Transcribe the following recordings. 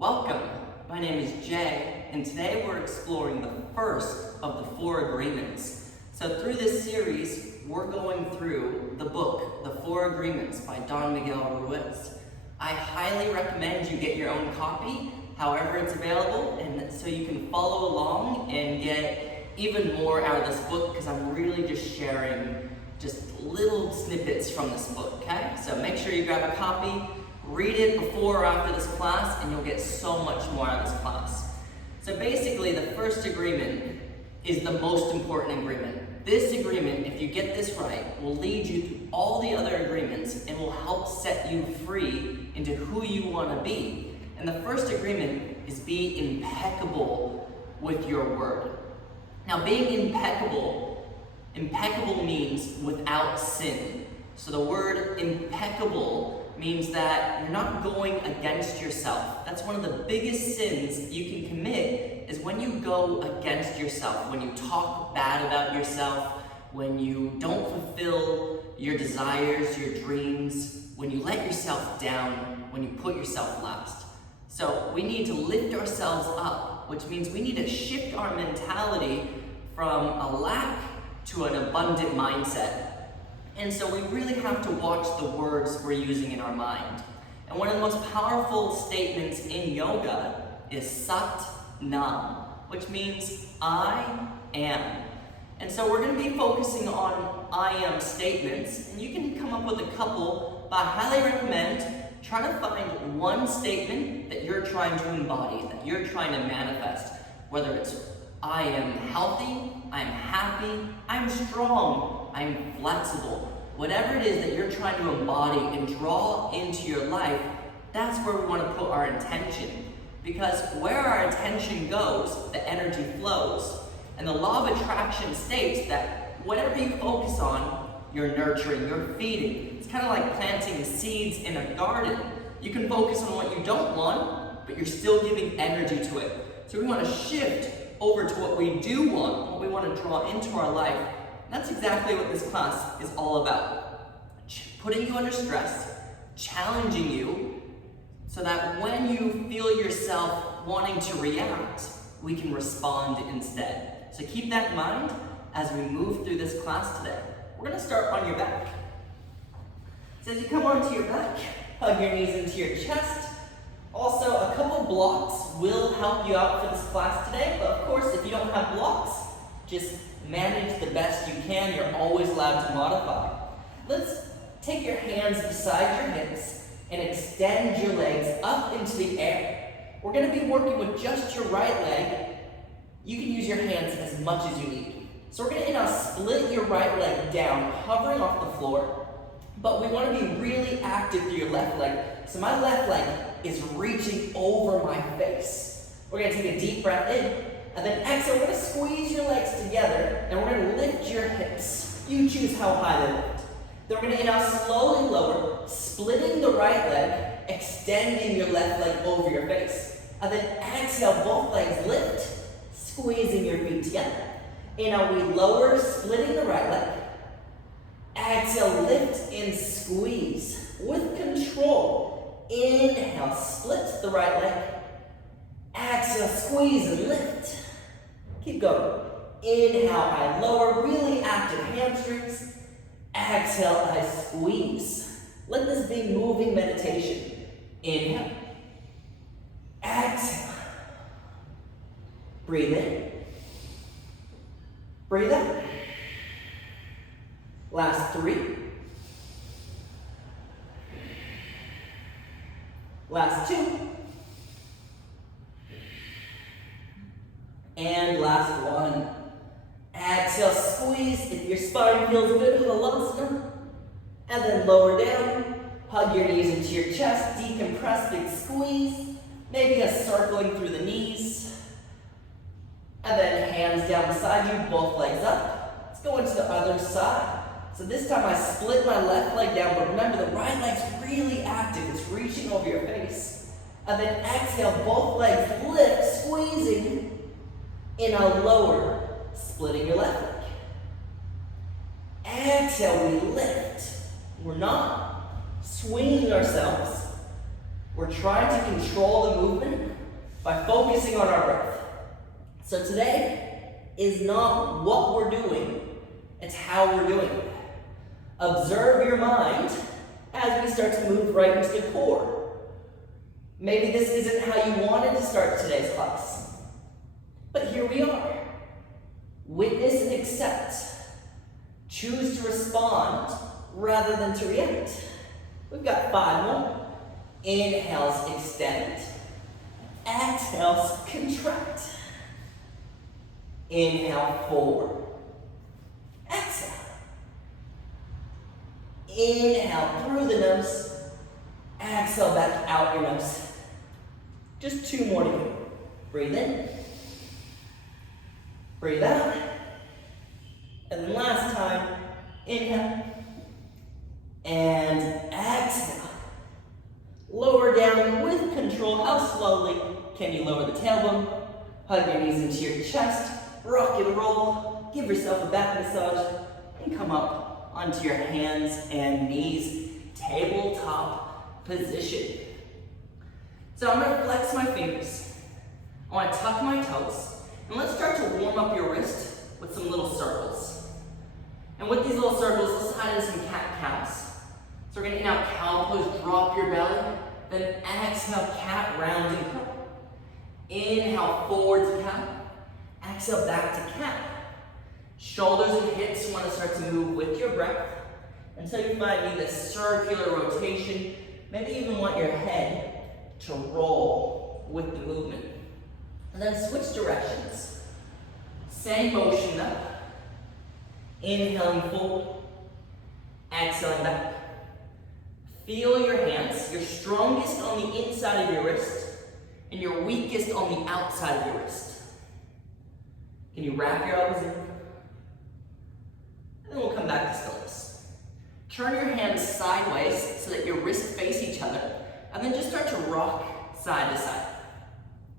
Welcome, my name is Jay, and today we're exploring the first of the 4 agreements. So through this series, we're going through the book, The 4 Agreements by Don Miguel Ruiz. I highly recommend you get your own copy, however it's available, and so you can follow along and get even more out of this book, because I'm really just sharing just little snippets from this book, okay? So make sure you grab a copy. Read it before or after this class, and you'll get so much more out of this class. So basically, the first agreement is the most important agreement. This agreement, if you get this right, will lead you through all the other agreements and will help set you free into who you want to be. And the first agreement is be impeccable with your word. Now, being impeccable means without sin. So the word impeccable means that you're not going against yourself. That's one of the biggest sins you can commit, is when you go against yourself, when you talk bad about yourself, when you don't fulfill your desires, your dreams, when you let yourself down, when you put yourself last. So we need to lift ourselves up, which means we need to shift our mentality from a lack to an abundant mindset. And so we really have to watch the words we're using in our mind. And one of the most powerful statements in yoga is Sat Nam, which means I am. And so we're going to be focusing on I am statements, and you can come up with a couple, but I highly recommend try to find one statement that you're trying to embody, that you're trying to manifest, whether it's I am healthy, I'm happy, I'm strong, I'm flexible. Whatever it is that you're trying to embody and draw into your life, that's where we want to put our intention. Because where our attention goes, the energy flows. And the law of attraction states that whatever you focus on, you're nurturing, you're feeding. It's kind of like planting seeds in a garden. You can focus on what you don't want, but you're still giving energy to it. So we want to shift over to what we do want, what we want to draw into our life. And that's exactly what this class is all about. Putting you under stress, challenging you, so that when you feel yourself wanting to react, we can respond instead. So keep that in mind as we move through this class today. We're going to start on your back. So as you come onto your back, hug your knees into your chest. Also, a couple blocks will help you out for this class today, but of course, if you don't have blocks, just manage the best you can. You're always allowed to modify. Let's take your hands beside your hips and extend your legs up into the air. We're going to be working with just your right leg. You can use your hands as much as you need. So we're going to now split your right leg down, hovering off the floor, but we want to be really active through your left leg. So my left leg is reaching over my face. We're going to take a deep breath in, and then exhale. We're going to squeeze your legs together, and we're going to lift your hips. You choose how high they lift. Then we're going to inhale, slowly lower, splitting the right leg, extending your left leg over your face. And then exhale, both legs lift, squeezing your feet together. Inhale, we lower, splitting the right leg. Exhale, lift and squeeze with control. Inhale, split the right leg. Exhale, squeeze and lift. Keep going. Inhale, I lower, really active hamstrings. Exhale, I squeeze. Let this be moving meditation. Inhale. Exhale. Breathe in. Breathe out. Last 3. Last 2. And last 1. Exhale, squeeze. If your spine feels good, halasana. And then lower down. Hug your knees into your chest. Decompress, big squeeze. Maybe a circling through the knees. And then hands down beside you, both legs up. Let's go into the other side. So this time I split my left leg down, but remember the right leg's really active. It's reaching over your face. And then exhale, both legs lift, squeezing. Inhale, lower, splitting your left leg. Exhale, we lift. We're not swinging ourselves. We're trying to control the movement by focusing on our breath. So today is not what we're doing, it's how we're doing it. Observe your mind as we start to move right into the core. Maybe this isn't how you wanted to start today's class, but here we are. Witness and accept. Choose to respond rather than to react. We've got 5 more. Inhales, extend. Exhales, contract. Inhale, forward. Exhale. Inhale through the nose. Exhale back out your nose. Just 2 more to go. Breathe in. Breathe out. And then last time, inhale. And exhale. Lower down with control. How slowly can you lower the tailbone? Hug your knees into your chest. Rock and roll. Give yourself a back massage. And come up onto your hands and knees. Tabletop position. So I'm going to flex my fingers. I want to tuck my toes. And let's start to warm up your wrist with some little circles. And with these little circles, let's add in some cat-cows. So we're going to inhale cow pose, drop your belly. Then exhale, cat, round and curl. Inhale, forward to cat. Exhale, back to cat. Shoulders and hips want to start to move with your breath. Until you find this circular rotation. Maybe you even want your head to roll with the movement. And then switch directions. Same motion up. Inhaling forward. Exhaling back. Feel your hands. You're strongest on the inside of your wrist. And you're weakest on the outside of your wrist. Can you wrap your elbows in? And then we'll come back to stillness. Turn your hands sideways so that your wrists face each other. And then just start to rock side to side.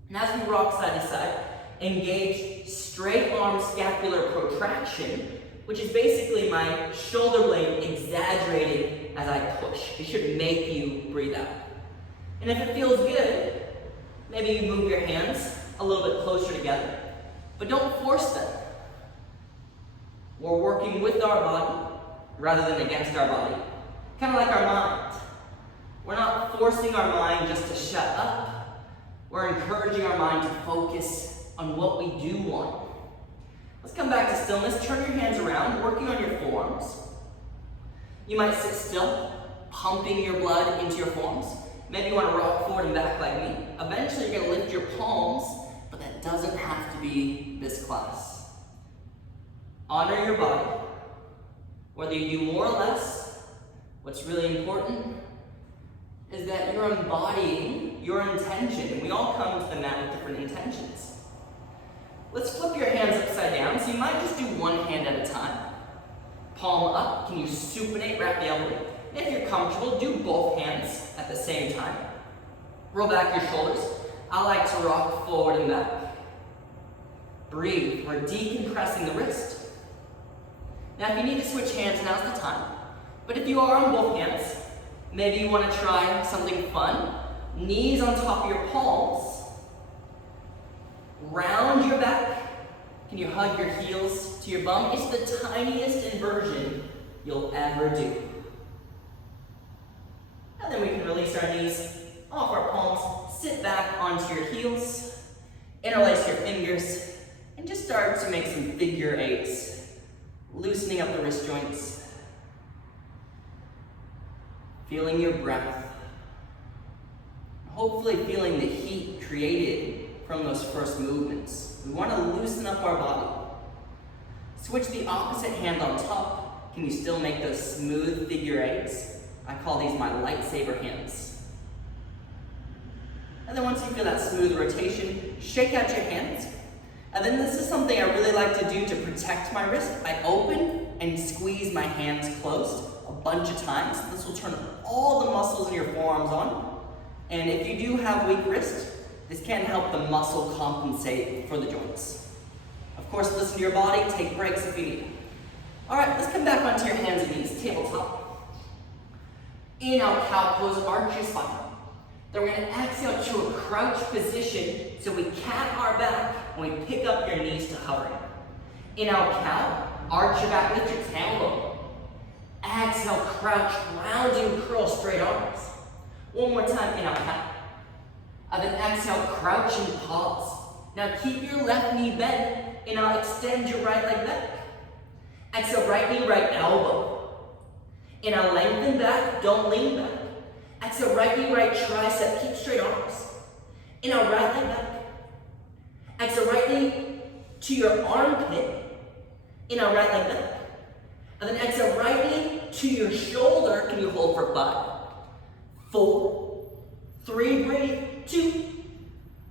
And as we rock side to side, engage straight arm scapular protraction, which is basically my shoulder blade exaggerating as I push. It should make you breathe out. And if it feels good, maybe you move your hands a little bit closer together. But don't force them. We're working with our body rather than against our body. Kind of like our mind. We're not forcing our mind just to shut up. We're encouraging our mind to focus on what we do want. Let's come back to stillness. Turn your hands around, working on your forearms. You might sit still, pumping your blood into your forearms. Maybe you want to rock forward and back like me. Eventually you're going to lift your palms, but that doesn't have to be this class. Honor your body. Whether you do more or less, what's really important is that you're embodying your intention. We all come to the mat with different intentions. Let's flip your hands upside down. So you might just do one hand at a time. Palm up. Can you supinate, wrap the elbow? If you're comfortable, do both hands at the same time. Roll back your shoulders. I like to rock forward and back. Breathe. We're decompressing the wrist. Now if you need to switch hands, now's the time. But if you are on both hands, maybe you want to try something fun. Knees on top of your palms. Round your back. Can you hug your heels to your bum? It's the tiniest inversion you'll ever do. And then we can release our knees off our palms. Sit back onto your heels. Interlace your fingers. And just start to make some figure eights. Loosening up the wrist joints. Feeling your breath. Hopefully feeling the heat created from those first movements. We want to loosen up our body. Switch the opposite hand on top. Can you still make those smooth figure eights? I call these my lightsaber hands. And then once you feel that smooth rotation, shake out your hands. And then this is something I really like to do to protect my wrist. I open and squeeze my hands closed a bunch of times. This will turn all the muscles in your forearms on. And if you do have weak wrist, this can help the muscle compensate for the joints. Of course, listen to your body, take breaks if you need. All right, let's come back onto your hands and knees, tabletop. Inhale, cow pose, arch your spine. Then we're going to exhale to a crouch position, so we cat our back and we pick up your knees to hovering. Inhale, cow, arch your back, lift your tailbone. Exhale, crouch, rounding, curl, straight arms. One more time, inhale, cow. And then exhale, crouch and pause. Now keep your left knee bent, and I'll extend your right leg back. Exhale, right knee, right elbow. Inhale, lengthen back, don't lean back. Exhale, right knee, right tricep, keep straight arms. Inhale, right leg back. Exhale, right knee to your armpit. Inhale, right leg back. And then exhale, right knee to your shoulder. Can you hold for 5, 4, 3, breathe, 2.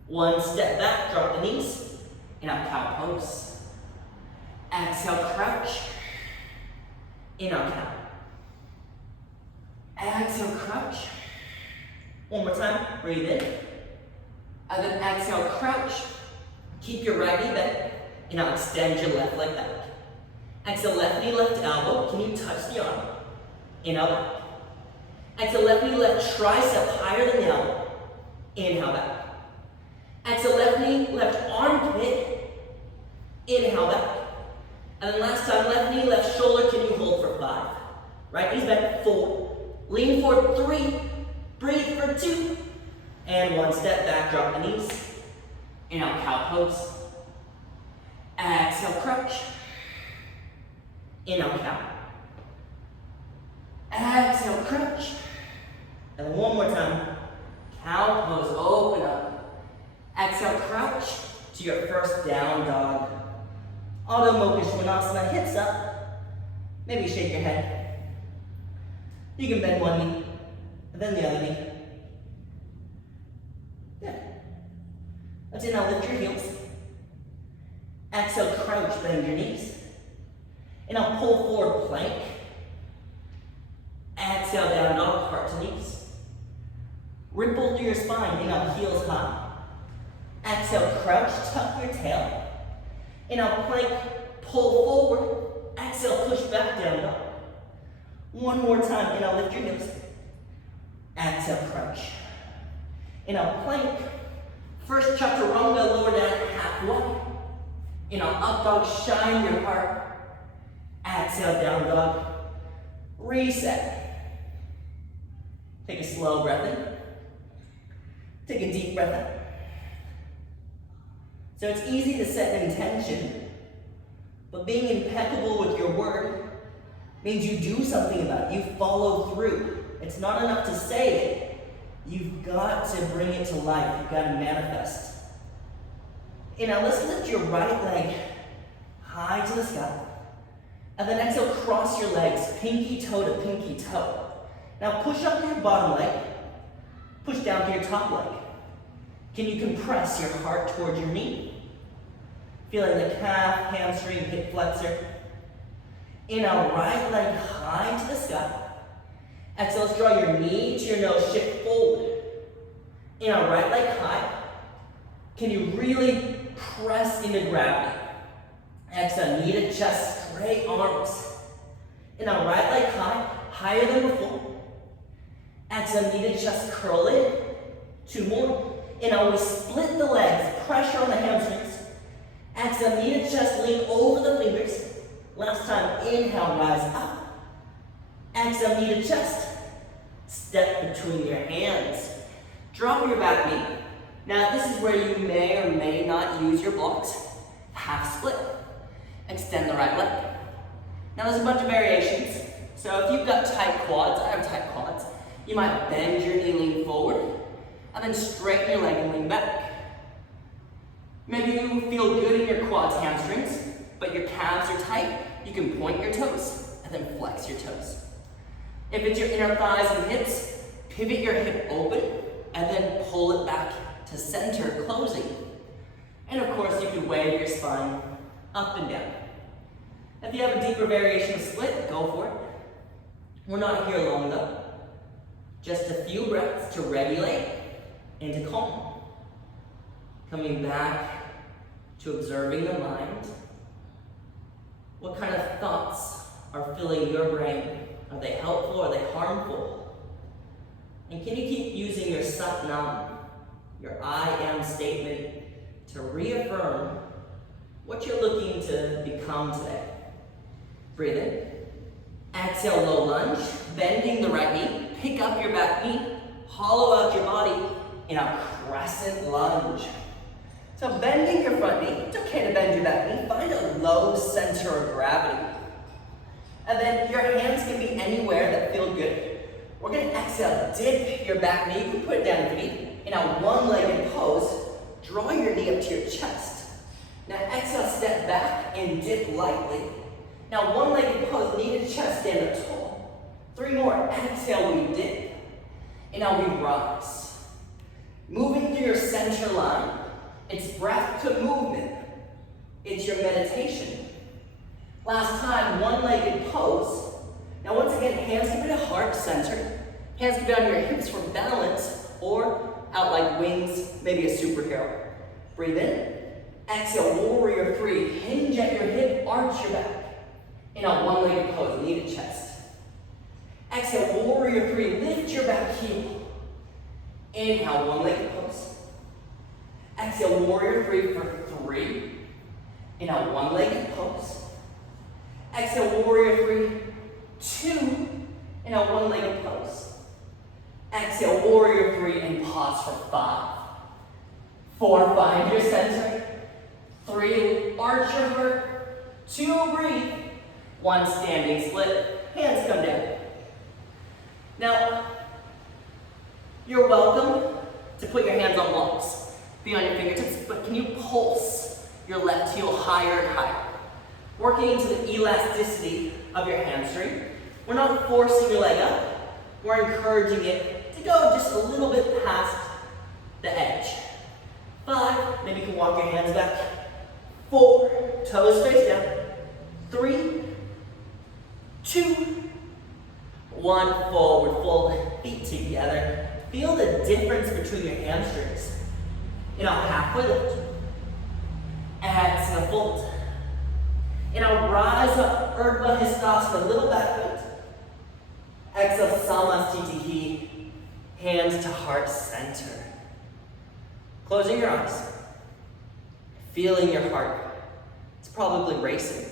1 step back, drop the knees. Inhale, cow pose. Exhale, crouch. Inhale, cow. Exhale, crouch. One more time, breathe in. And then exhale, crouch. Keep your right knee bent. Inhale, extend your left leg back. Exhale, left knee, left elbow. Can you touch the arm? Inhale back. Exhale, left knee, left tricep higher than the elbow. Inhale back. Exhale, left knee, left armpit. Inhale back. And then last time, left knee, left shoulder. Can you hold for 5? Right knee's bent, 4. Lean forward, 3. Breathe for 2. And 1 step back, drop the knees. Inhale, cow pose. Exhale, crouch. Inhale, cow. Exhale, crouch. And then one more time. Cow pose, open up. Exhale, crouch to your first down dog. Adho Mukha Svanasana, hips up. Maybe shake your head. You can bend one knee, and then the other knee. Yeah. Let's now lift your heels. Exhale, crouch, bend your knees. And I'll pull forward, plank. Exhale, down dog, heart to knees. Ripple through your spine, inhale, heels high. Exhale, crouch, tuck your tail. Inhale, plank, pull forward. Exhale, push back, down dog. One more time, inhale, lift your hips. Exhale, crouch. Inhale, plank. First chaturanga, lower down halfway. Inhale, up dog, shine your heart. Exhale, down dog. Reset. Take a slow breath in. Take a deep breath out. So it's easy to set an intention, but being impeccable with your word means you do something about it. You follow through. It's not enough to say it. You've got to bring it to life. You've got to manifest. Now let's lift your right leg high to the sky. And then exhale, cross your legs, pinky toe to pinky toe. Now push up to your bottom leg. Push down to your top leg. Can you compress your heart towards your knee? Feeling the calf, hamstring, hip flexor. Inhale, right leg high to the sky. Exhale, let's draw your knee to your nose, shift forward. Inhale, right leg high. Can you really press into gravity? Exhale, knee to chest, straight arms. Inhale, right leg high, higher than before. Exhale, knee to chest, curl in. 2 more. Inhale, we split the legs, pressure on the hamstrings. Exhale, knee to chest, lean over the fingers. Last time, inhale, rise up. Exhale, knee to chest. Step between your hands. Drop your back knee. Now this is where you may or may not use your blocks. Half split. Extend the right leg. Now there's a bunch of variations. So if you've got tight quads, I have tight quads, you might bend your knee, lean forward, and then straighten your leg and lean back. Maybe you feel good in your quads, hamstrings, but your calves are tight. You can point your toes and then flex your toes. If it's your inner thighs and hips, pivot your hip open and then pull it back to center, closing. And of course, you can wave your spine up and down. If you have a deeper variation of split, go for it. We're not here long though. Just a few breaths to regulate and to calm. Coming back to observing the mind. What kind of thoughts are filling your brain? Are they helpful? Are they harmful? And can you keep using your Satnam, your I am statement, to reaffirm what you're looking to become today? Breathe in. Exhale, low lunge, bending the right knee. Pick up your back knee, hollow out your body in a crescent lunge. So bending your front knee, it's okay to bend your back knee. Find a low center of gravity. And then your hands can be anywhere that feel good. We're gonna exhale, dip your back knee, you can put it down at your feet. In a one-legged pose, draw your knee up to your chest. Now exhale, step back and dip lightly. Now one-legged pose, knee to chest, stand up tall. 3 more, exhale, we dip. And now we rise. Moving through your center line, it's breath to movement. It's your meditation. Last time, one-legged pose. Now once again, hands can be to heart center. Hands can be on your hips for balance, or out like wings, maybe a superhero. Breathe in. Exhale, warrior 3. Hinge at your hip, arch your back. In a one-legged pose, knee to chest. Exhale, warrior 3. Lift your back heel. Inhale, one-legged pose. Exhale, warrior 3 for 3. In a one-legged pose. Exhale, warrior 3, 2. In a one-legged pose. Exhale, warrior 3, and pause for 5. 4, find your center. 3, arch your heart. 2, breathe. 1, standing split. Hands come down. Now, you're welcome to put your hands on blocks. Be on your fingertips, but can you pulse your left heel higher and higher? Working into the elasticity of your hamstring. We're not forcing your leg up. We're encouraging it to go just a little bit past the edge. 5, maybe you can walk your hands back. 4, toes face down. 3, 2, 1, forward fold, feet together. Feel the difference between your hamstrings. In a halfway lift. Exhale, fold. In a rise up, Urdhva Hastasana, little back bend. Exhale, Samastitihi, hands to heart center. Closing your eyes. Feeling your heart. It's probably racing.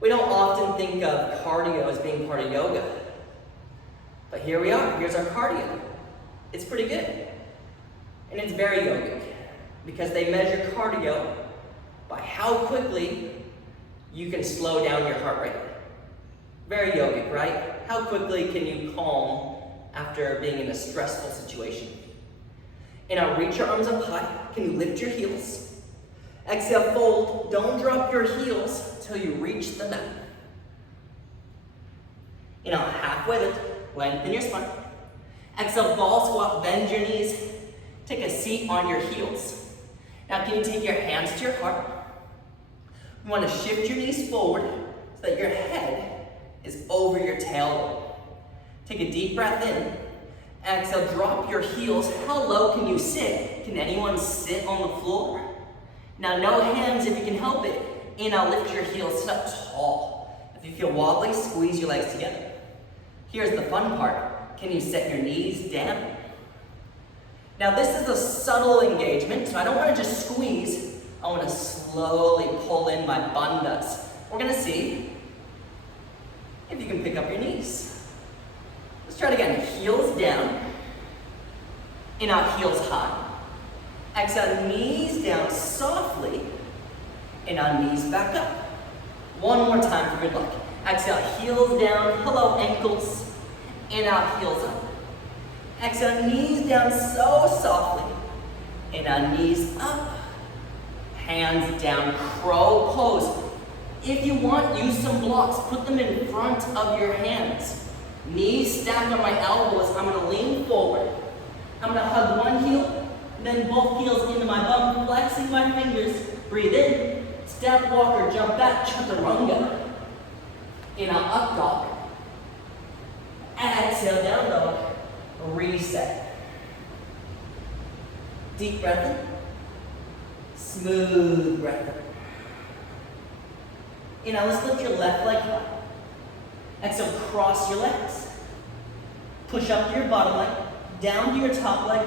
We don't often think of cardio as being part of yoga. But here we are, here's our cardio. It's pretty good. And it's very yogic, because they measure cardio by how quickly you can slow down your heart rate. Very yogic, right? How quickly can you calm after being in a stressful situation? And now reach your arms up high. Can you lift your heels? Exhale, fold. Don't drop your heels till you reach the mat. And now halfway lift, lengthen your spine. Exhale, ball squat, bend your knees. Take a seat on your heels. Now can you take your hands to your heart? You want to shift your knees forward so that your head is over your tailbone. Take a deep breath in. Exhale, drop your heels. How low can you sit? Can anyone sit on the floor? Now no hands if you can help it. And now lift your heels, sit up tall. If you feel wobbly, squeeze your legs together. Here's the fun part. Can you set your knees down? Now this is a subtle engagement, so I don't want to just squeeze. I want to slowly pull in my bandhas. We're going to see if you can pick up your knees. Let's try it again. Heels down. And now heels high. Exhale, knees down softly. And now knees back up. One more time for good luck. Exhale, heels down. Hello, ankles. And now heels up. Exhale, knees down so softly. And now knees up. Hands down, crow pose. If you want, use some blocks. Put them in front of your hands. Knees stacked on my elbows. I'm gonna lean forward. I'm gonna hug one heel, then both heels into my bum, flexing my fingers. Breathe in, step walker, jump back, chaturanga. In an up dog. Exhale, down dog. Reset. Deep breath in. Smooth breath in. Now let's lift your left leg high. Exhale, cross your legs. Push up to your bottom leg, down to your top leg,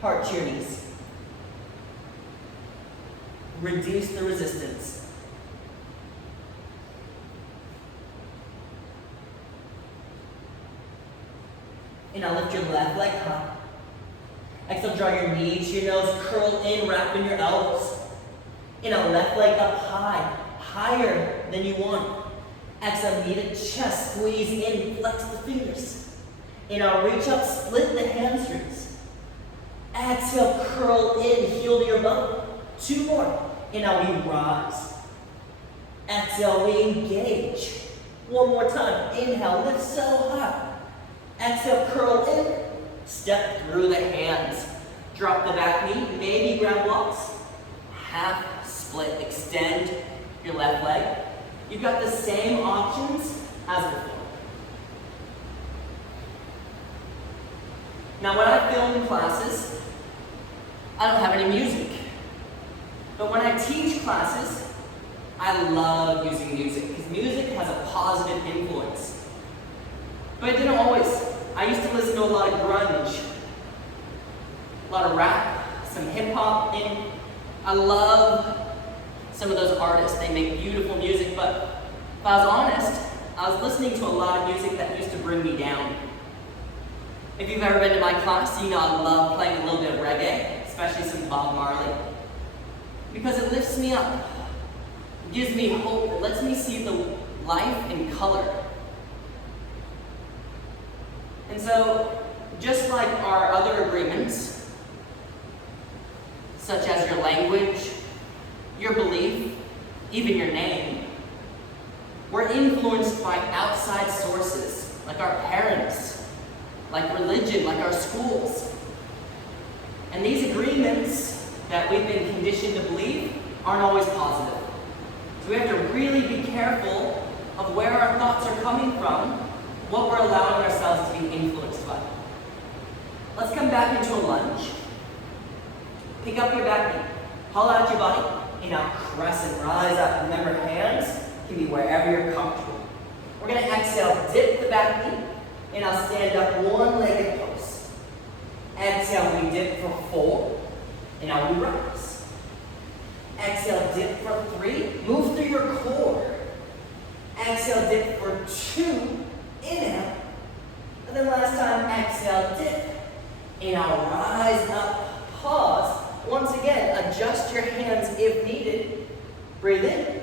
heart to your knees. Reduce the resistance. And now lift your left leg high. Exhale, draw your knees to your nose, curl in, wrap in your elbows. And now left leg up high, higher than you want. Exhale, knee to chest, squeeze in, flex the fingers. And now reach up, split the hamstrings. Exhale, curl in, heel to your bum. 2 more. And now we rise. Exhale, we engage. 1 more time. Inhale, lift so high. Exhale, curl in. Step through the hands. Drop the back knee, baby ground blocks. Half split, extend your left leg. You've got the same options as before. Now when I film classes, I don't have any music. But when I teach classes, I love using music because music has a positive influence. But it didn't always. I used to listen to a lot of grunge, a lot of rap, some hip hop, and I love some of those artists. They make beautiful music, but if I was honest, I was listening to a lot of music that used to bring me down. If you've ever been to my class, you know I love playing a little bit of reggae, especially some Bob Marley, because it lifts me up. It gives me hope. It lets me see the life in color. And so, just like our other agreements, such as your language, your belief, even your name, we're influenced by outside sources, like our parents, like religion, like our schools. And these agreements that we've been conditioned to believe aren't always positive. So we have to really be careful of where our thoughts are coming from, what we're allowing ourselves to be influenced by. Let's come back into a lunge. Pick up your back knee, hollow out your body, and now crescent, rise up. Remember, hands can be wherever you're comfortable. We're going to exhale, dip the back knee, and I'll stand up one-legged post. Exhale, we dip for 4, and now we rise. Exhale, dip for 3, move through your core. Exhale, dip for 2, inhale. And then last time, exhale, dip. And now rise up, pause. Once again, adjust your hands if needed. Breathe in.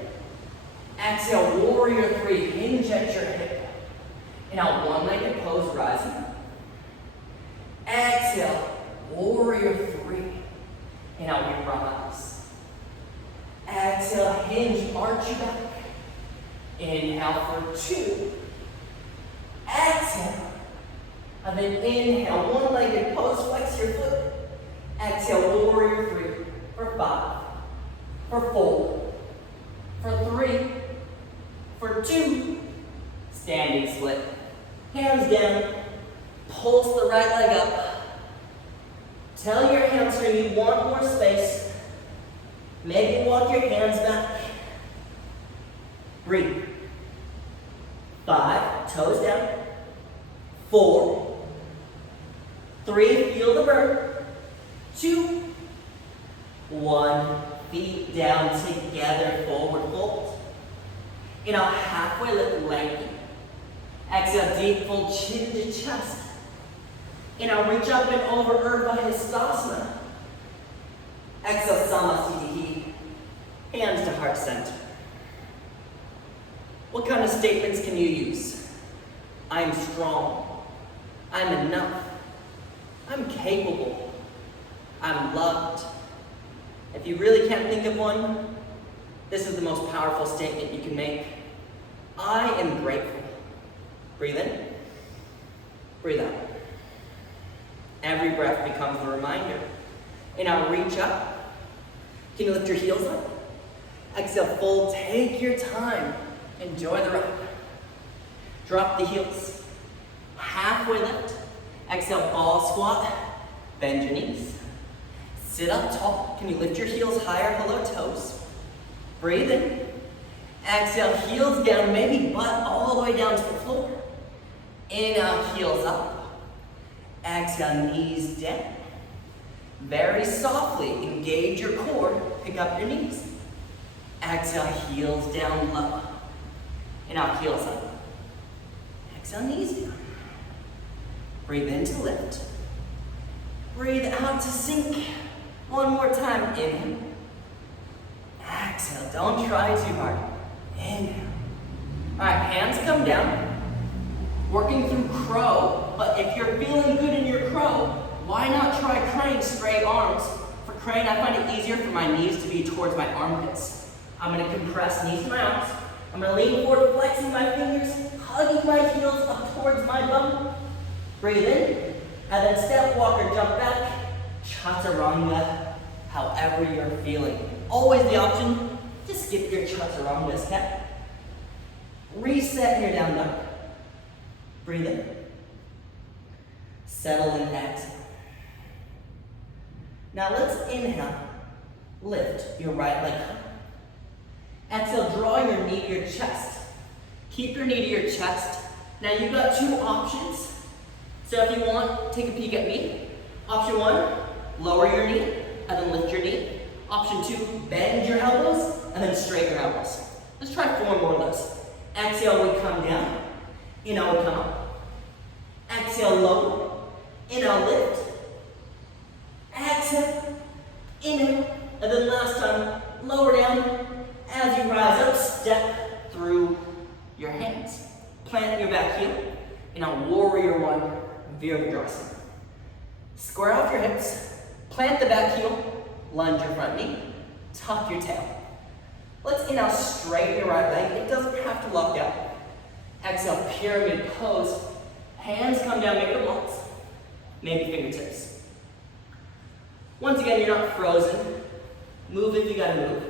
Exhale, warrior 3, hinge at your hip. And now one-legged pose, rising. Exhale, warrior 3. And now we rise. Exhale, hinge, arch your back. Inhale for 2. Exhale. And then inhale, one-legged pose, flex your foot. Exhale, warrior 3 for 5, for 4, for 3, for 2. Standing split. Hands down. Pulse the right leg up. Tell your hamstring you want more space. Maybe walk your hands back. Breathe. 5, toes down. 4, 3, feel the burn. 2, 1, feet down together, forward fold. And now halfway lift, lengthen. Exhale, deep fold, chin to chest. And now reach up and over, Urdhva Hastasana. Exhale, Samasthiti. Hands to heart center. What kind of statements can you use? I'm strong. I'm enough. I'm capable. I'm loved. If you really can't think of one, this is the most powerful statement you can make. I am grateful. Breathe in. Breathe out. Every breath becomes a reminder. And now reach up. Can you lift your heels up? Exhale, fold. Take your time. Enjoy the ride. Drop the heels. Halfway lift. Exhale, ball squat. Bend your knees. Sit up tall. Can you lift your heels higher, below toes? Breathe in. Exhale, heels down, maybe butt all the way down to the floor. Inhale, heels up. Exhale, knees down. Very softly, engage your core, pick up your knees. Exhale, heels down low. Inhale, heels up. Exhale, knees down. Breathe in to lift. Breathe out to sink. One more time, inhale. Exhale, don't try too hard. Inhale. All right, hands come down. Working through crow, but if you're feeling good in your crow, why not try crane, straight arms? For crane, I find it easier for my knees to be towards my armpits. I'm gonna compress knees to my arms. I'm gonna lean forward, flexing my fingers, hugging my heels up towards my bum. Breathe in, and then step, walk, or jump back. Chaturanga, however you're feeling. Always the option to skip your chaturanga step. Reset your down dog. Breathe in. Settle and exhale. Now let's inhale. Lift your right leg up. Exhale, draw your knee to your chest. Keep your knee to your chest. Now you've got two options. So if you want, take a peek at me. Option one, lower your knee and then lift your knee. Option two, bend your elbows and then straighten your elbows. Let's try 4 more of those. Exhale, we come down. Inhale, we come up. Exhale, lower. Inhale, lift. Exhale, inhale. And then last time, lower down. As you rise up, step through your hands. Plant your back heel. Inhale, warrior one, Virabhadrasana. Square off your hips. Plant the back heel. Lunge your front knee. Tuck your tail. Let's inhale, straighten your right leg. It doesn't have to lock out. Exhale, pyramid pose. Hands come down, make your blocks. Maybe fingertips. Once again, you're not frozen. Move if you gotta move.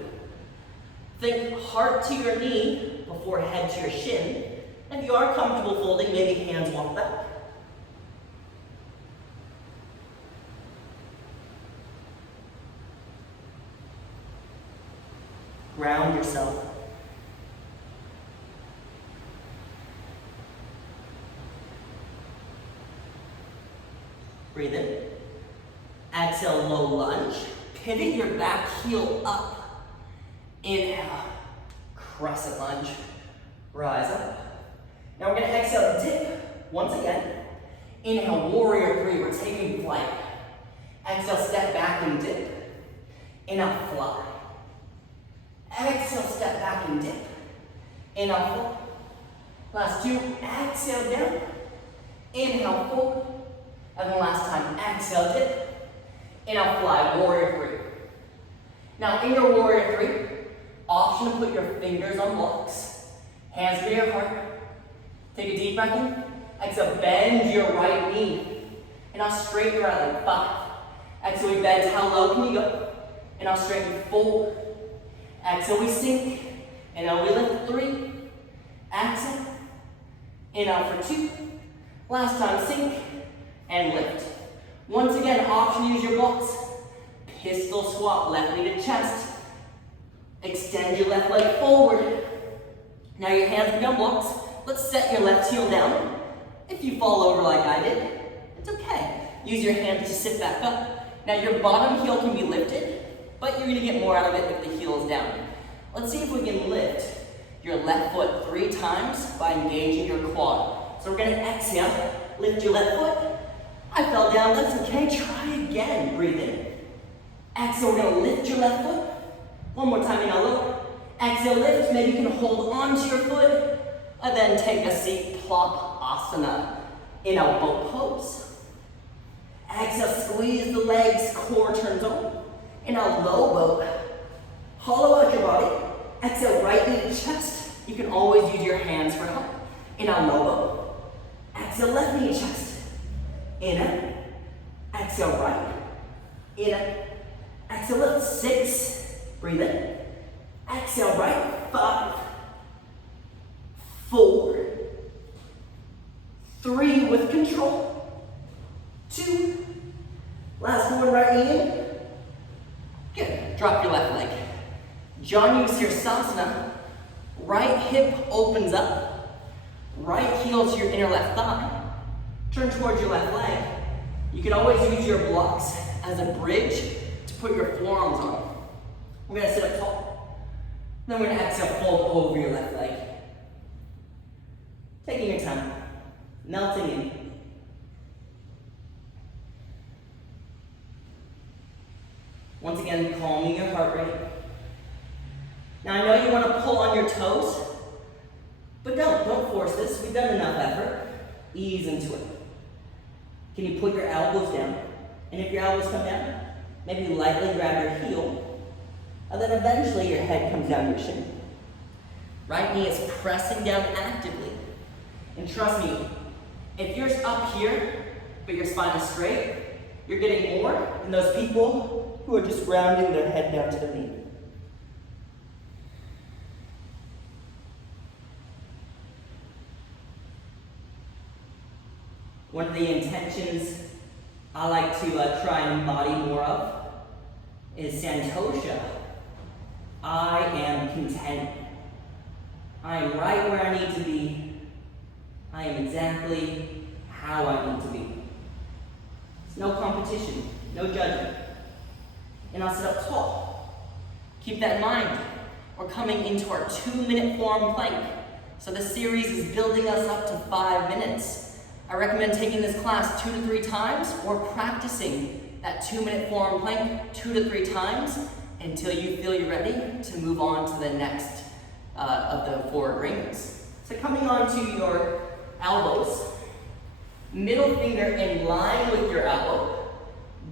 Think heart to your knee before head to your shin. If you are comfortable folding, maybe hands walk back. Ground yourself. Breathe in. Exhale, low lunge. Pivot your back heel up. Inhale, crescent lunge. Rise up. Now we're gonna exhale, dip once again. Inhale, warrior three, we're taking flight. Exhale, step back and dip. Inhale, fly. Exhale, step back and dip. Inhale, fold. Last two, exhale down. Inhale, fold. And then last time, exhale, dip. Inhale, fly, warrior three. Now in your warrior three, option to put your fingers on blocks. Hands to your heart. Take a deep breath in. Exhale, bend your right knee. And I'll straighten your right leg. 5. Exhale, we bend. How low can you go? And I'll straighten 4. Exhale, we sink. Inhale, we lift 3. Exhale. Inhale for 2. Last time, sink and lift. Once again, option to use your blocks. Pistol squat, left knee to chest. Extend your left leg forward. Now your hands become blocks. Let's set your left heel down. If you fall over like I did, it's okay. Use your hand to sit back up. Now your bottom heel can be lifted, but you're gonna get more out of it if the heel is down. Let's see if we can lift your left foot 3 times by engaging your quad. So we're gonna exhale, lift your left foot. I fell down, that's okay, try again. Breathe in. Exhale, we're gonna lift your left foot. One more time, inhale, lower. Exhale, lift, maybe you can hold onto your foot, and then take a seat, plop asana, inhale, boat pose. Exhale, squeeze the legs, core turns on. Inhale, low boat. Hollow out your body. Exhale, right knee to chest. You can always use your hands for help. Inhale, low boat. Exhale, left knee to chest. Inhale. Exhale, right. Inhale. Exhale, lift. 6. Breathe in. Exhale, right. 5. 4. 3 with control. 2. Last one, right knee in. Good. Drop your left leg. Janu Sirsasana. Right hip opens up. Right heel to your inner left thigh. Turn towards your left leg. You can always use your blocks as a bridge to put your forearms on. We're gonna sit up tall. Then we're gonna exhale, fold over your left leg. Taking your time, melting in. Once again, calming your heart rate. Now I know you want to pull on your toes, but don't force this. We've done enough effort. Ease into it. Can you put your elbows down? And if your elbows come down, maybe lightly grab your heel, and then eventually your head comes down your shin. Right knee is pressing down actively. And trust me, if you're up here, but your spine is straight, you're getting more than those people who are just rounding their head down to their knee. One of the intentions I like to try and embody more of is Santosha. I am content. I am right where I need to be. I am exactly how I need to be. It's no competition, no judgment. And I'll sit up tall. Keep that in mind. We're coming into our 2-minute forearm plank. So this series is building us up to 5 minutes. I recommend taking this class 2 to 3 times or practicing that 2-minute forearm plank 2 to 3 times until you feel you're ready to move on to the next of the 4 agreements. So coming on to your elbows, middle finger in line with your elbow.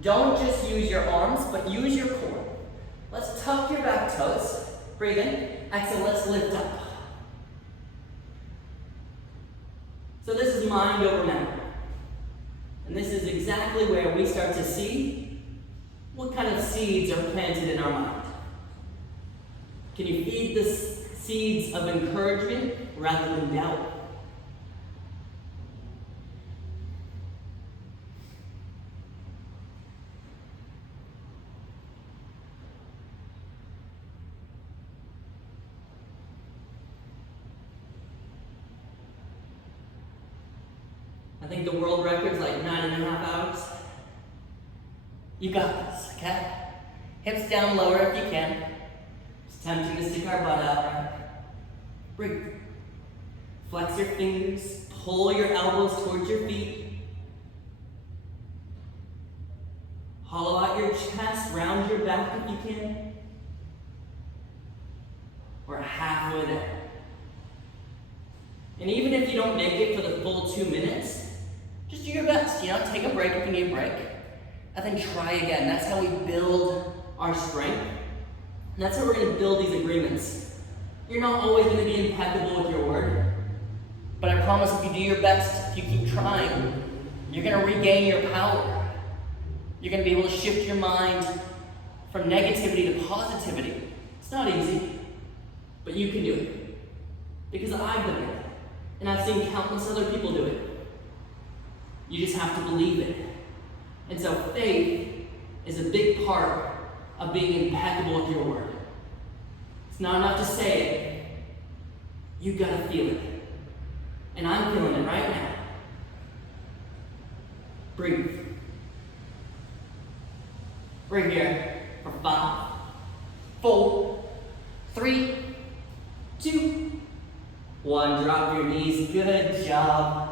Don't just use your arms, but use your core. Let's tuck your back toes. Breathe in. Exhale, let's lift up. So this is mind over matter. And this is exactly where we start to see what kind of seeds are planted in our mind. Can you feed the seeds of encouragement rather than doubt? I think the world record's like 9.5 hours. You got this, okay? Hips down lower if you can. Just tempting to stick our butt out, right? Breathe. Flex your fingers, pull your elbows towards your feet. Hollow out your chest, round your back if you can. We're halfway there. And even if you don't make it for the full 2 minutes, just do your best, take a break if you need a break. And then try again. That's how we build our strength. And that's how we're going to build these agreements. You're not always going to be impeccable with your word. But I promise if you do your best, if you keep trying, you're going to regain your power. You're going to be able to shift your mind from negativity to positivity. It's not easy, but you can do it. Because I've done it. And I've seen countless other people do it. You just have to believe it. And so faith is a big part of being impeccable with your word. It's not enough to say it. You gotta feel it. And I'm feeling it right now. Breathe. We're here for 5, 4, 3, 2, 1. Drop your knees. Good job.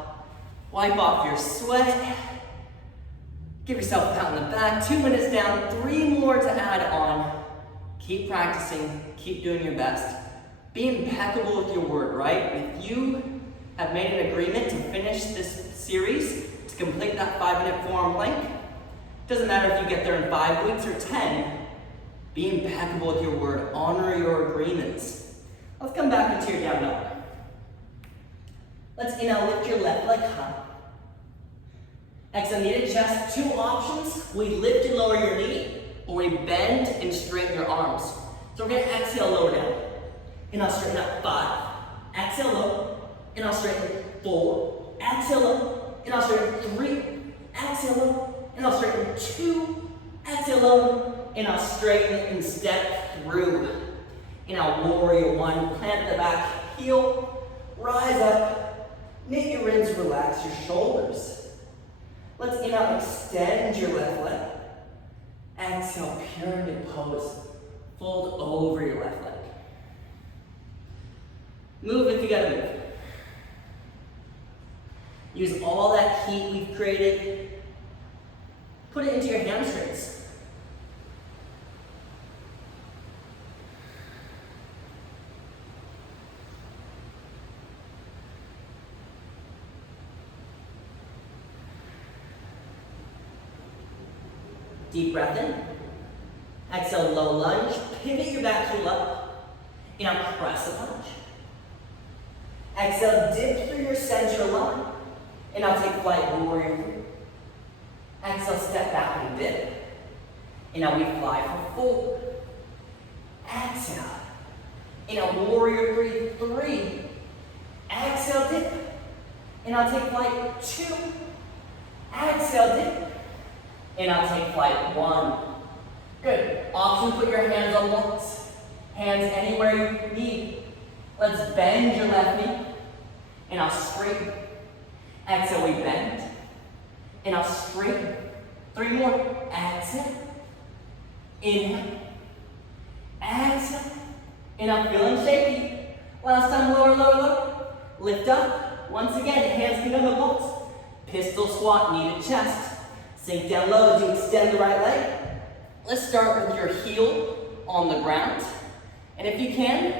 Wipe off your sweat. Give yourself a pat on the back. 2 minutes down, 3 more to add on. Keep practicing, keep doing your best. Be impeccable with your word, right? If you have made an agreement to finish this series, to complete that 5-minute forearm plank, doesn't matter if you get there in 5 weeks or 10, be impeccable with your word. Honor your agreements. Let's come back into your down dog. Let's inhale, lift your left leg high. Exhale, knee to chest. 2 options. We lift and lower your knee, or we bend and straighten your arms. So we're going to exhale, lower down. Inhale, straighten up. 5. Exhale, low. Inhale, straighten. 4. Exhale, low. Inhale, straighten. 3. Exhale, low. Inhale, straighten. 2. Exhale, low. Inhale, straighten and step through. Inhale, warrior 1. Plant the back heel. Rise up. Knit your ribs, relax your shoulders. Let's inhale, extend your left leg. Exhale, pyramid pose. Fold over your left leg. Move if you gotta move. Use all that heat we've created. Put it into your hamstrings. Deep breath in. Exhale, low lunge. Pivot your back heel up. Inhale, press a punch. Exhale, dip through your central line. Inhale, take flight, warrior three. Exhale, step back and dip. Inhale, we fly for 4. Exhale. Inhale, warrior three, 3. Exhale, dip. Inhale, take flight, 2. Exhale, dip. Inhale, take flight, 1. Good. Option, put your hands on walls. Hands anywhere you need. Let's bend your left knee. Inhale, straighten. Exhale, we bend. Inhale, straighten. 3 more. Exhale. Inhale. Exhale. Inhale, feeling shaky. Last time, lower, lower, lower. Lift up. Once again, hands can go to bolts. Pistol squat, knee to chest. Sink down low as you extend the right leg. Let's start with your heel on the ground. And if you can,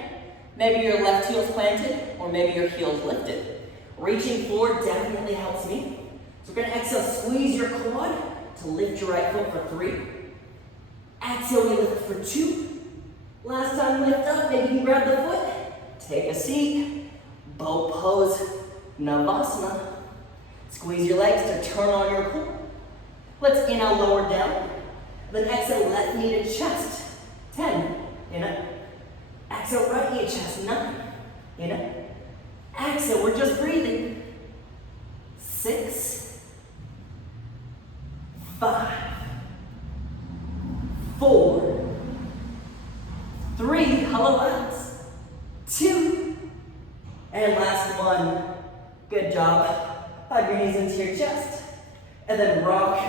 maybe your left heel's planted or maybe your heel's lifted. Reaching forward definitely helps me. So we're gonna exhale, squeeze your quad to lift your right foot for 3. Exhale, we lift for 2. Last time, lift up, maybe you can grab the foot. Take a seat, bow pose, Navasana. Squeeze your legs to turn on your core. Let's inhale, lower down. Then exhale, left knee to chest. 10. Inhale. Exhale, right knee to chest. 9. Inhale. Exhale, we're just breathing. 6. 5. 4. 3. Hello, abs. 2. And last one. Good job. Hug your knees into your chest. And then rock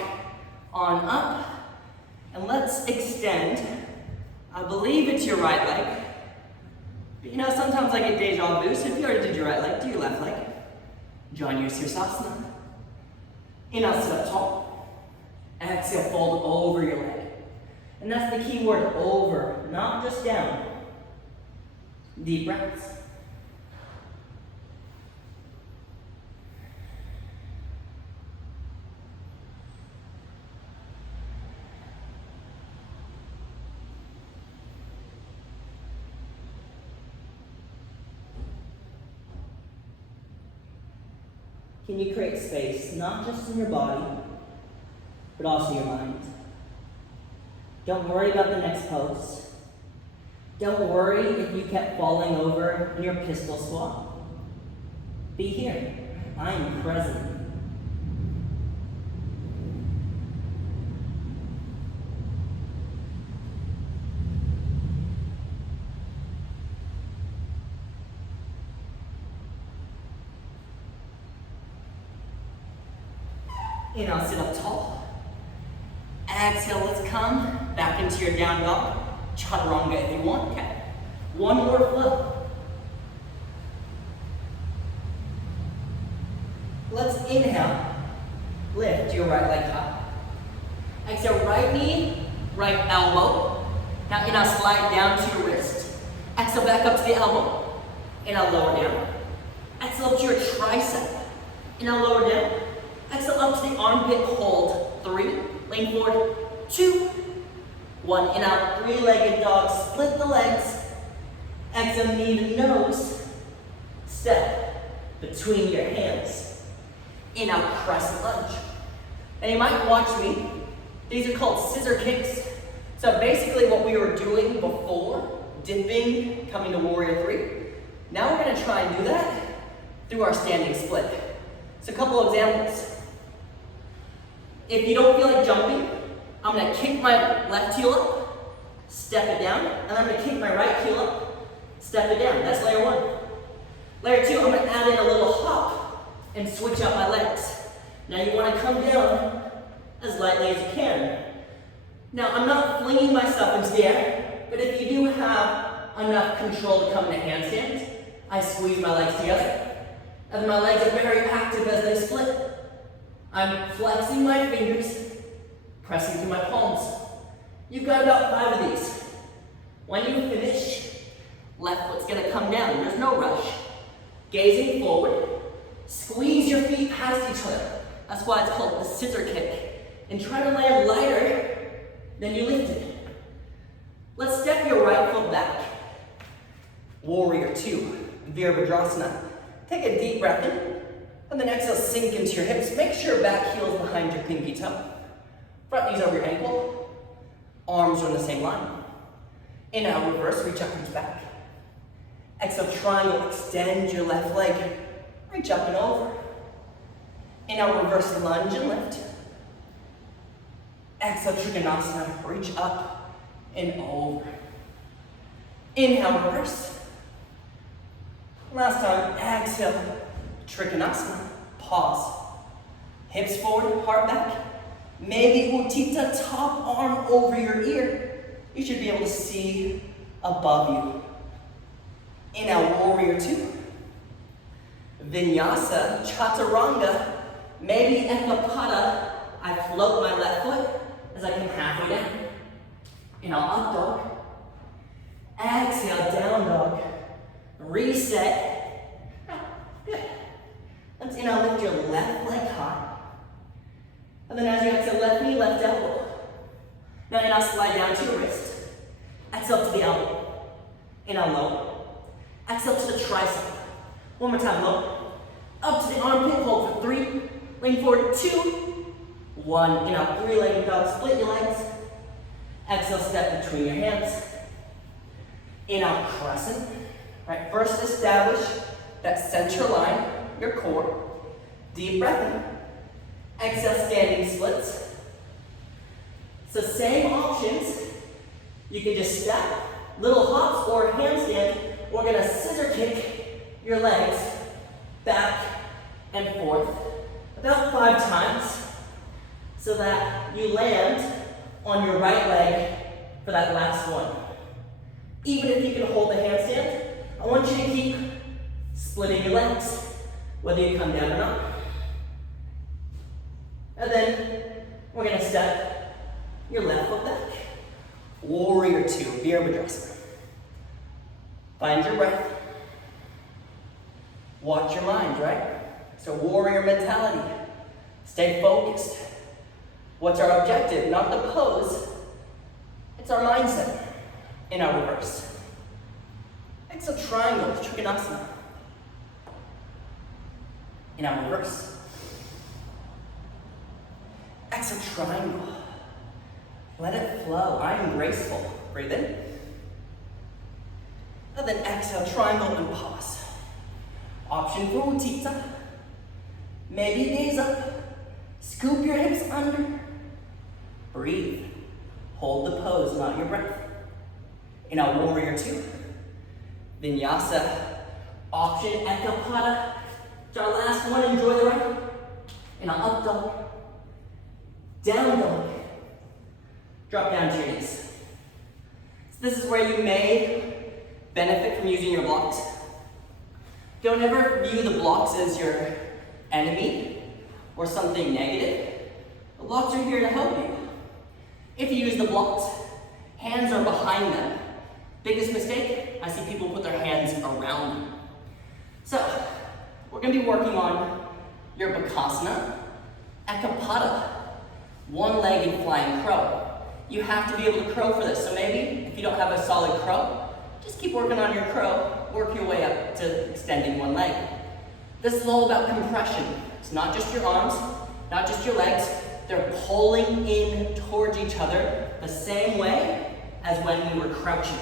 on up. And let's extend. I believe it's your right leg. But you know, sometimes I get deja vu, so if you already did your right leg, do your left leg. Join your Sirsasana. Inhale, sit up tall. Exhale, fold over your leg. And that's the key word, over, not just down. Deep breaths. Can you create space, not just in your body, but also your mind? Don't worry about the next pose. Don't worry if you kept falling over in your pistol squat. Be here. I am present. Inhale, sit up tall. Exhale, let's come back into your down dog. Chaturanga if you want. Okay. One more flow. Let's inhale. Lift your right leg high. Exhale, right knee, right elbow. Now inhale, slide down to your wrist. Exhale, back up to the elbow. Inhale, lower down. Exhale, up to your tricep. Inhale, lower down. Exhale, up to the armpit, hold. 3, lean forward, 2, 1. Inhale, 3-legged dog, split the legs. Exhale, knee to nose. Step between your hands. Inhale, crescent lunge. And you might watch me. These are called scissor kicks. So basically what we were doing before, dipping, coming to warrior 3. Now we're gonna try and do that through our standing split. So a couple examples. If you don't feel like jumping, I'm gonna kick my left heel up, step it down, and I'm gonna kick my right heel up, step it down. That's layer 1. Layer 2, I'm gonna add in a little hop and switch out my legs. Now you want to come down as lightly as you can. Now I'm not flinging myself into the air, but if you do have enough control to come into handstand, I squeeze my legs together, and my legs are very active as they split. I'm flexing my fingers, pressing through my palms. You've got about 5 of these. When you finish, left foot's gonna come down. There's no rush. Gazing forward, squeeze your feet past each other. That's why it's called the scissor kick. And try to land lighter than you lifted. Let's step your right foot back. Warrior 2, Virabhadrasana. Take a deep breath in, and then exhale, sink into your hips. Make sure back heel's behind your pinky toe. Front knee's over your ankle. Arms are in the same line. Inhale, reverse, reach up, reach back. Exhale, triangle, extend your left leg. Reach up and over. Inhale, reverse lunge and lift. Exhale, Trikonasana, reach up and over. Inhale, reverse. Last time, exhale, Trikonasana, pause. Hips forward, heart back. Maybe Utthita, top arm over your ear. You should be able to see above you. Inhale, Warrior 2. Vinyasa, Chaturanga. Maybe Ekapada, I float my left foot as I come halfway down. Inhale, up dog. Exhale, down dog. Reset. Good. Let's inhale, lift your left leg high. And then as you exhale, left knee, left elbow. Now inhale, slide down to your wrist. Exhale to the elbow. Inhale, low. Exhale to the tricep. One more time, low. Up to the armpit, hold for 3. Lean forward, 2, 1. Inhale, 3-legged dog, split your legs. Exhale, step between your hands. Inhale, crescent. Right, first establish that center line, your core. Deep breath in. Exhale, standing splits. So same options. You can just step, little hops or handstand. We're gonna scissor kick your legs back and forth about 5 times so that you land on your right leg for that last one. Even if you can hold the handstand, I want you to keep splitting your legs, whether you come down or not. And then we're gonna step your left foot back. Warrior 2, Virabhadrasana. Find your breath. Watch your mind, right? So warrior mentality. Stay focused. What's our objective? Not the pose. It's our mindset. In our reverse. Exhale, triangle, Trikonasana. In our reverse. Exhale, triangle. Let it flow. I am graceful. Breathe in. And then exhale, triangle and pause. Option for Utthita. Maybe gaze up. Scoop your hips under. Breathe. Hold the pose, not your breath. In our Warrior 2. Vinyasa. Option Ekapada. It's our last one. Enjoy the ride. In our up dog. Down dog. Drop down to your knees. So this is where you may benefit from using your blocks. Don't ever view the blocks as your enemy or something negative. The blocks are here to help you. If you use the blocks, hands are behind them. Biggest mistake, I see people put their hands around them. So, we're gonna be working on your Bakasana, Ekapada, one-legged flying crow. You have to be able to crow for this. So maybe, if you don't have a solid crow, just keep working on your crow, work your way up to extending one leg. This is all about compression. It's not just your arms, not just your legs. They're pulling in towards each other the same way as when we were crouching.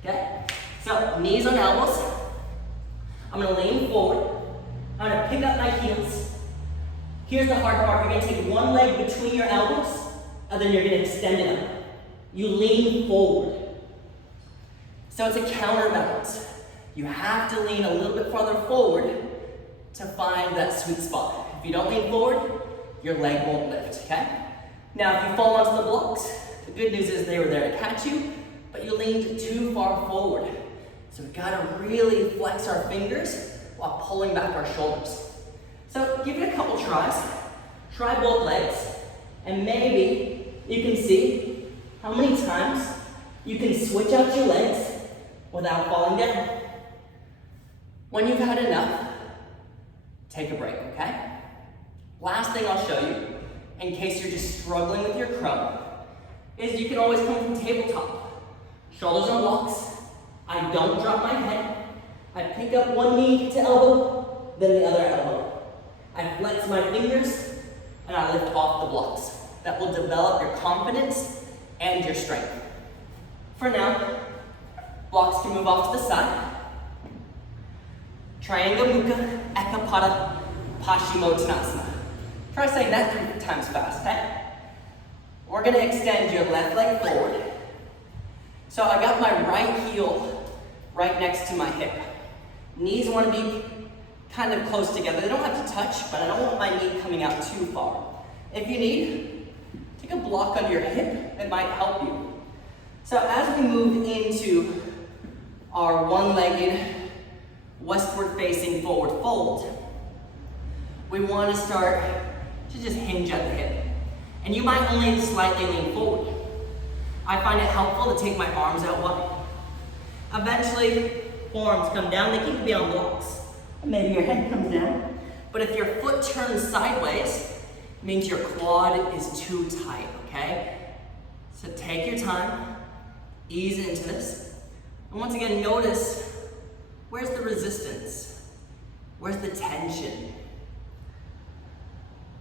Okay? So, knees on elbows. I'm gonna lean forward. I'm gonna pick up my heels. Here's the hard part. You're gonna take one leg between your elbows, and then you're gonna extend it up. You lean forward. So it's a counterbalance. You have to lean a little bit farther forward to find that sweet spot. If you don't lean forward, your leg won't lift, okay? Now, if you fall onto the blocks, the good news is they were there to catch you, but you leaned too far forward. So we gotta really flex our fingers while pulling back our shoulders. So give it a couple tries. Try both legs, and maybe you can see how many times you can switch out your legs without falling down. When you've had enough, take a break, okay? Last thing I'll show you, in case you're just struggling with your crumb, is you can always come from tabletop. Shoulders on blocks. I don't drop my head. I pick up one knee to elbow, then the other elbow. I flex my fingers, and I lift off the blocks. That will develop your confidence and your strength. For now, blocks can move off to the side. Triangle Mukha Ekapada Paschimottanasana. Try saying that 3 times fast, okay? We're gonna extend your left leg forward. So I got my right heel right next to my hip. Knees wanna be kind of close together. They don't have to touch, but I don't want my knee coming out too far. If you need, take a block under your hip, it might help you. So as we move into our one-legged, westward-facing forward fold, we want to start to just hinge at the hip. And you might only slightly lean forward. I find it helpful to take my arms out wide. Eventually, forearms come down. They can be on blocks. Maybe your head comes down. But if your foot turns sideways, it means your quad is too tight, okay? So take your time, ease into this. And once again, notice, where's the resistance? Where's the tension?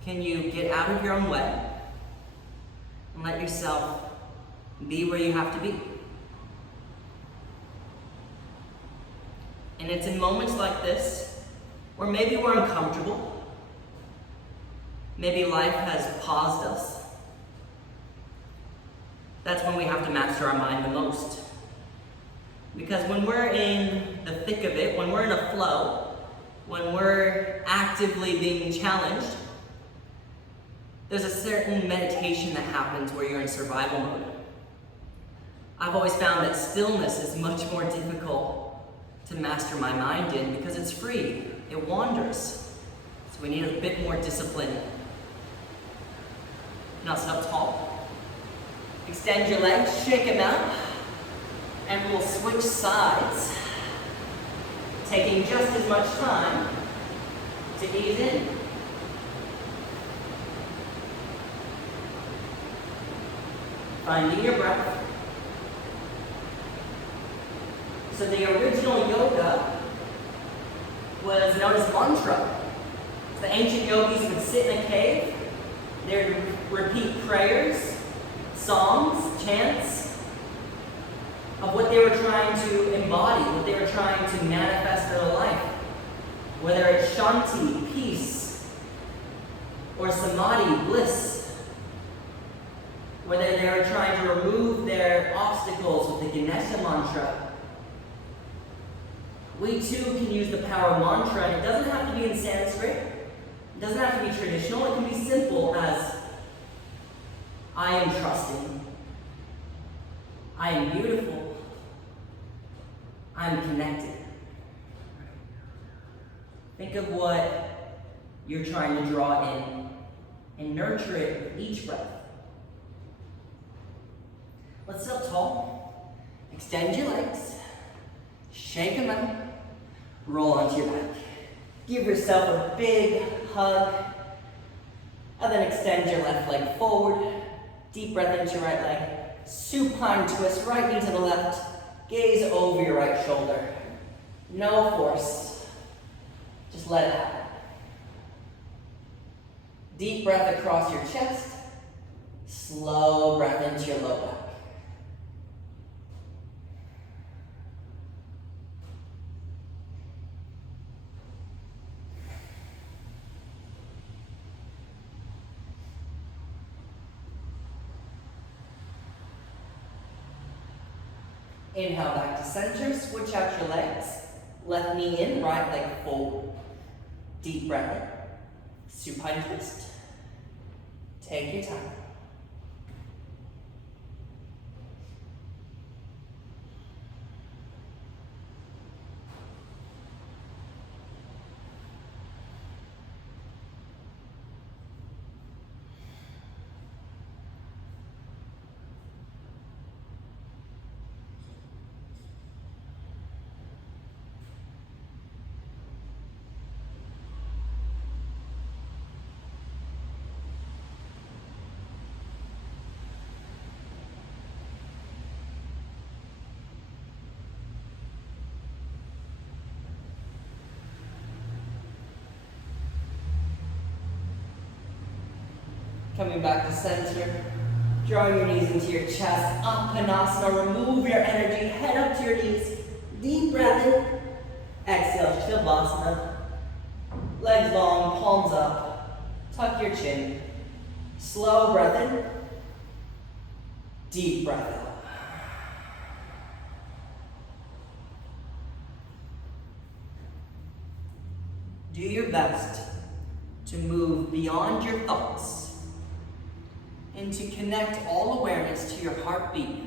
Can you get out of your own way and let yourself be where you have to be? And it's in moments like this where maybe we're uncomfortable, maybe life has paused us. That's when we have to master our mind the most. Because when we're in the thick of it, when we're in a flow, when we're actively being challenged, there's a certain meditation that happens where you're in survival mode. I've always found that stillness is much more difficult to master my mind in because it's free, it wanders. So we need a bit more discipline. Now sit up tall. Extend your legs, shake them out, and we'll switch sides, taking just as much time to ease in. Finding your breath. So the original yoga was known as mantra. The ancient yogis would sit in a cave. They would repeat prayers, songs, chants of what they were trying to embody, what they were trying to manifest in their life. Whether it's shanti, peace, or samadhi, bliss. Whether they were trying to remove their obstacles with the Ganesha mantra. We too can use the power of mantra, and it doesn't have to be in Sanskrit. It doesn't have to be traditional. It can be simple as, I am trusting. I am beautiful. I am connected. Think of what you're trying to draw in and nurture it with each breath. Let's sit up tall. Extend your legs. Shake them out. Roll onto your back. Give yourself a big hug. And then extend your left leg forward. Deep breath into your right leg. Supine twist, right knee to the left. Gaze over your right shoulder. No force. Just let it happen. Deep breath across your chest. Slow breath into your low back. Inhale back to center, switch out your legs. Left knee in, right leg forward. Deep breath in. Supine twist. Take your time. Coming back to center, drawing your knees into your chest, Apanasana, remove your energy, head up to your knees, deep breath in, exhale, Shavasana, legs long, palms up, tuck your chin, slow breath in, deep breath out. Do your best to move beyond your thoughts and to connect all awareness to your heartbeat.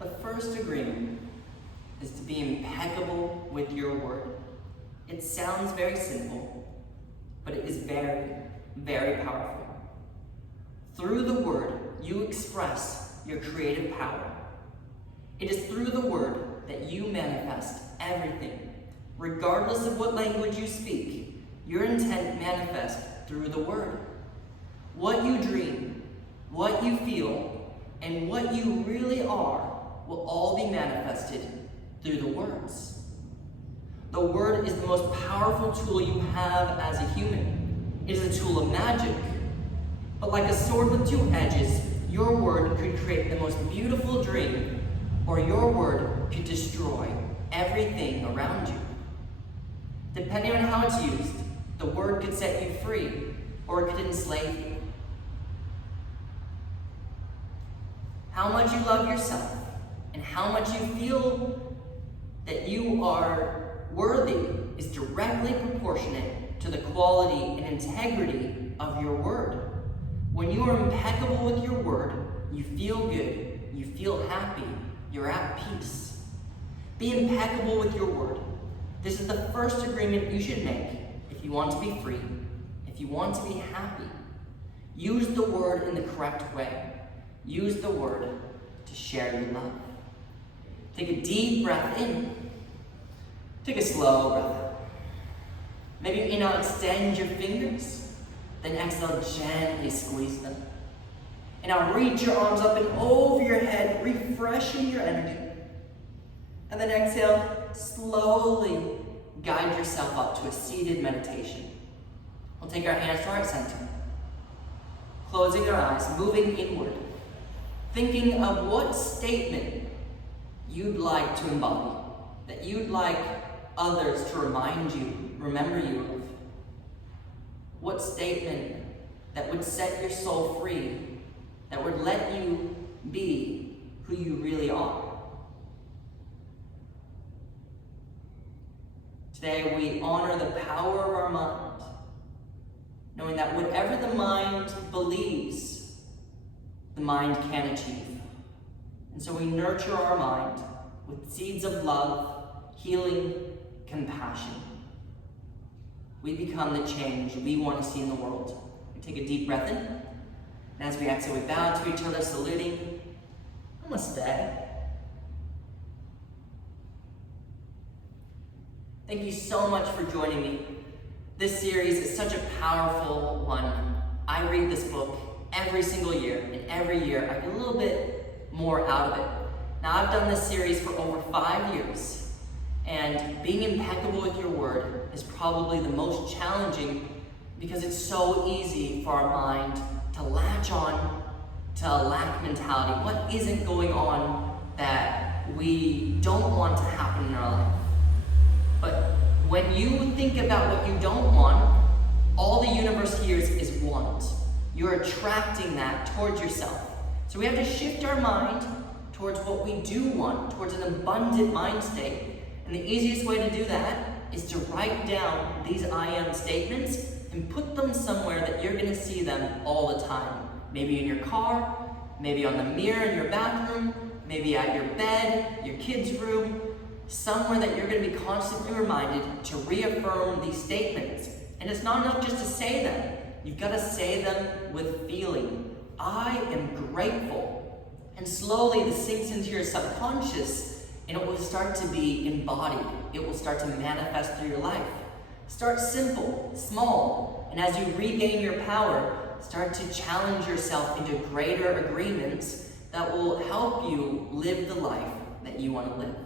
The first agreement is to be impeccable with your word. It sounds very simple, but it is very, very powerful. Through the word, you express your creative power. It is through the word that you manifest everything. Regardless of what language you speak, your intent manifests through the word. What you dream, what you feel, and what you really are will all be manifested through the words. The word is the most powerful tool you have as a human. It is a tool of magic. But like a sword with two edges, your word could create the most beautiful dream, or your word could destroy everything around you. Depending on how it's used, the word could set you free, or it could enslave you. How much you love yourself, and how much you feel that you are worthy is directly proportionate to the quality and integrity of your word. When you are impeccable with your word, you feel good, you feel happy, you're at peace. Be impeccable with your word. This is the first agreement you should make if you want to be free, if you want to be happy. Use the word in the correct way. Use the word to share your love. Take a deep breath in. Take a slow breath out. Maybe you now extend your fingers, then exhale, gently squeeze them. And now reach your arms up and over your head, refreshing your energy. And then exhale, slowly guide yourself up to a seated meditation. We'll take our hands to our center, closing our eyes, moving inward, thinking of what statement you'd like to embody, that you'd like others to remember you of. What statement that would set your soul free, that would let you be who you really are. Today we honor the power of our mind, knowing that whatever the mind believes, the mind can achieve. And so we nurture our mind with seeds of love, healing, compassion. We become the change we want to see in the world. We take a deep breath in, and as we exhale, we bow to each other, saluting. Namaste. Thank you so much for joining me. This series is such a powerful one. I read this book every single year, and every year I get a little bit more out of it. Now, I've done this series for over 5 years, and being impeccable with your word is probably the most challenging because it's so easy for our mind to latch on to a lack mentality. What isn't going on that we don't want to happen in our life? But when you think about what you don't want, all the universe hears is want. You're attracting that towards yourself. So we have to shift our mind towards what we do want, towards an abundant mind state. And the easiest way to do that is to write down these I am statements and put them somewhere that you're going to see them all the time. Maybe in your car, maybe on the mirror in your bathroom, maybe at your bed, your kid's room, somewhere that you're going to be constantly reminded to reaffirm these statements. And it's not enough just to say them. You've got to say them with feeling. I am grateful. And slowly this sinks into your subconscious, and it will start to be embodied. It will start to manifest through your life. Start simple, small, and as you regain your power, start to challenge yourself into greater agreements that will help you live the life that you want to live.